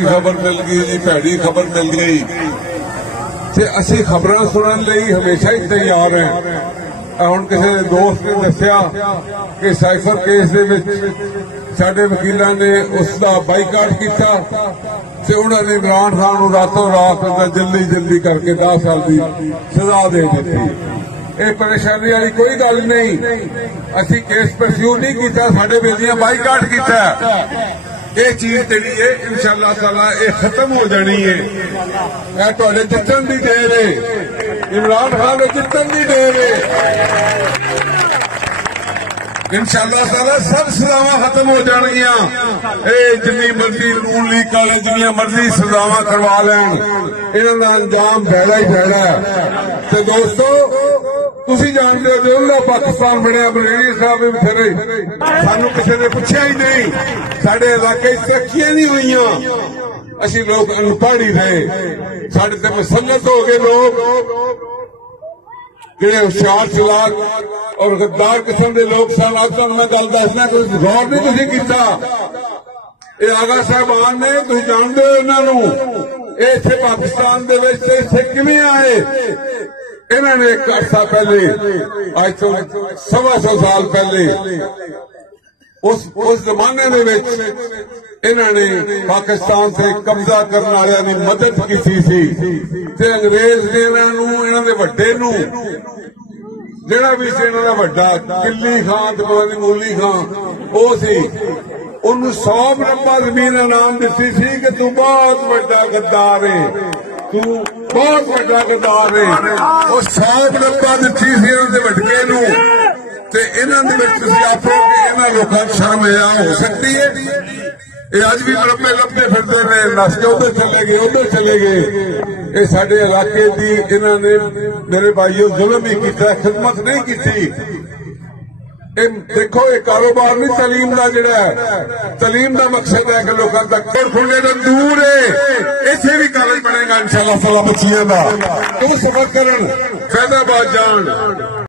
खबर मिल गई जी, भैड़ी खबर मिल गई ते असी खबरां सुनने लई हमेशा ही तैयार हैं। हुण किसी दोस्त ने दस्सिया कि साइफर केस दे विच साडे वकीलां ने उसका बाईकाट किया ते उन्होंने इमरान खान नूं रातों रात जल्दी जल्दी करके 10 साल की सजा दे दी। ये परेशानी वाली कोई गल नहीं। असी केस परस्यू नहीं किया, साडे बेलियां बाईकाट किया। ये चीज जी है इंशाअल्लाह ताला ये खत्म हो जानी है। मैं तुहाडे जितन की देर है, इमरान खान ने जितन की देर है। इंशाअल्लाह ताला सब सजावां खत्म हो जानियां। जिन्नी मर्जी नून लीग वाले जिन्नियां मर्जी सजावां करवा लैन, इन्हां दा अंजाम भैड़ा ही भैड़ा है। ते दोस्तों तुसीं जानदे हो जो पाकिस्तान बनया, ब्रिगेडियर साहब भी बथेरे सानू किसी ने पूछा ही नहीं। साडे इलाके तरक्कियां नहीं हुई, असीं लोग अनपढ़ ही थे। साडे ते मुसल्लत हो गए लोग जिहड़े होशियार चलाक और गद्दार किस्म के लोग सन। अज तुहानूं मैं गल दसना, कोई गौर नहीं तुसीं कीता। ये आगा साहबान ने, तुसीं जानदे हो इन्हां नूं, ये इत्थे पाकिस्तान दे विच इत्थे किवें आए। इन्होंने एक अर्सा पहले, आज तो 125 साल पहले, उस जमाने में इन्होंने पाकिस्तान से कब्जा करने वालों की मदद की थी। ते अंग्रेज ने इन्हों के वड्डे नूं जिहड़ा भी सी इन्हां दा वड्डा किल्ली खां ते पता नहीं मूली खां वो सी, उन्होंने 100 मरबा जमीन इनाम दिती सी कि तू बहुत वड्डा गद्दार है, तू बहुत वड्डा गद्दार है। वो 100 मरबा दिती सी इन्हां दे वड्डे नूं ते इन्हां दे विच तुसीं आखो कि इन्हां लोकां नूं शर्म हो सकती है। ये अज भी मरबे लभदे फिरदे ने, नस के उधर चले गए उधर चले गए। ये साडे इलाके दी इन्हां ने मेरे भाईओ जुल्म ही कीता, खिदमत नहीं की। देखो ये कारोबार नहीं तालीम का, जिहड़ा तालीम का मकसद है कि लोगों तक खुले तो दूर है। इत्थे भी कॉलेज बनेगा इंशाअल्लाह ताला बच्चियां दा, वो सफर करन फैजाबाद जान।